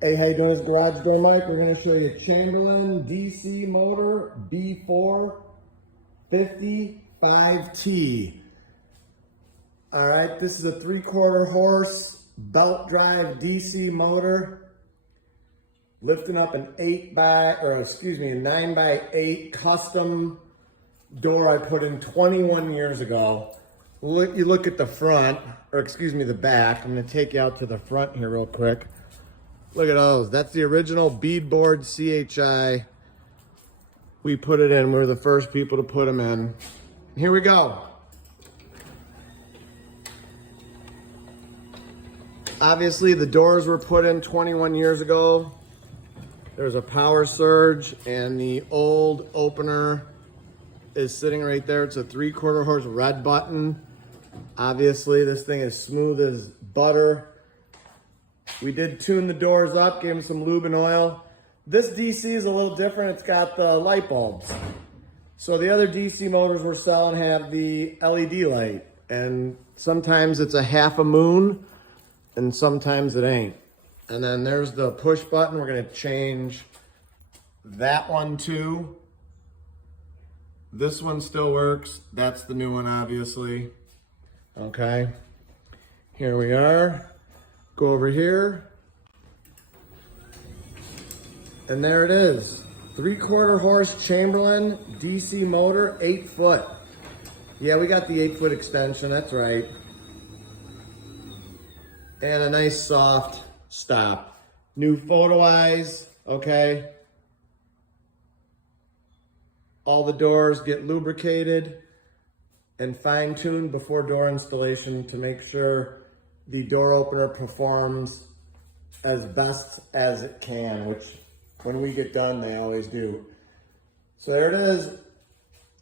Hey, how you doing? It's Garage Door Mike. We're going to show you Chamberlain DC motor B4505T. All right, this is a 3/4 horse belt drive DC motor, lifting up an 9x8 custom door I put in 21 years ago. You look at the front, or excuse me, the back. I'm going to take you out to the front here real quick. Look at those. That's the original beadboard CHI. We put it in. We were the first people to put them in. Here we go. Obviously, the doors were put in 21 years ago. There's a power surge, and the old opener is sitting right there. It's a 3/4 horse red button. Obviously, this thing is smooth as butter. We did tune the doors up, gave them some lube and oil. This DC is a little different. It's got the light bulbs. So the other DC motors we're selling have the LED light, and sometimes it's a half a moon, and sometimes it ain't. And then there's the push button. We're gonna change that one too. This one still works. That's the new one, obviously. Okay, here we are. Go over here. And there it is. 3/4 horse Chamberlain DC motor, 8 foot. Yeah, we got the 8 foot extension, that's right. And a nice soft stop. New photo eyes, okay. All the doors get lubricated and fine-tuned before door installation to make sure the door opener performs as best as it can, which when we get done, they always do. So there it is,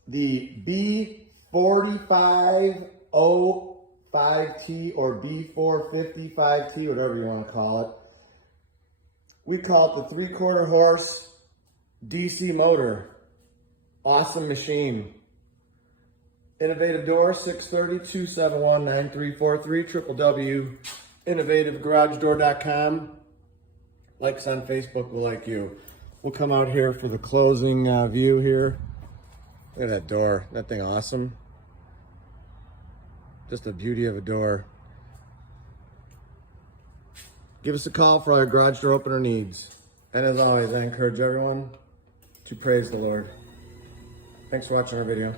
the B4505T or B455T, whatever you want to call it. We call it the 3/4 horse DC motor. Awesome machine. Innovative Door, 630-271-9343, www.innovativegaragedoor.com. Like us on Facebook, we'll like you. We'll come out here for the closing view here. Look at that door. That thing awesome. Just a beauty of a door. Give us a call for all your garage door opener needs. And as always, I encourage everyone to praise the Lord. Thanks for watching our video.